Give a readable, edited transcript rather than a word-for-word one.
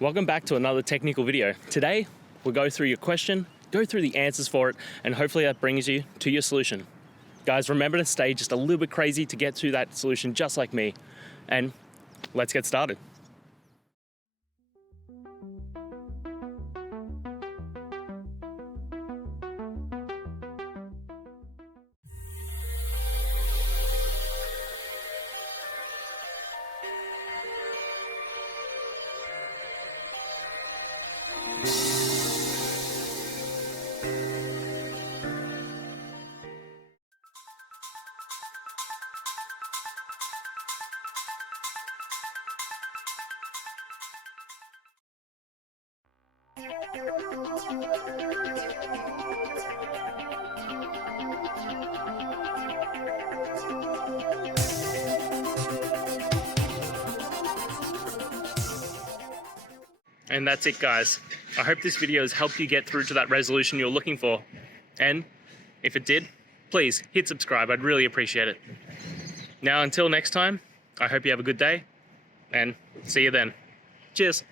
Welcome back to another technical video. Today, we'll go through your question, go through the answers for it, and hopefully that brings you to your solution. Guys, remember to stay just a little bit crazy to get to that solution just like me. And let's get started. And that's it, guys. I hope this video has helped you get through to that resolution you're looking for. And if it did, please hit subscribe. I'd really appreciate it. Now, until next time, I hope you have a good day and see you then. Cheers.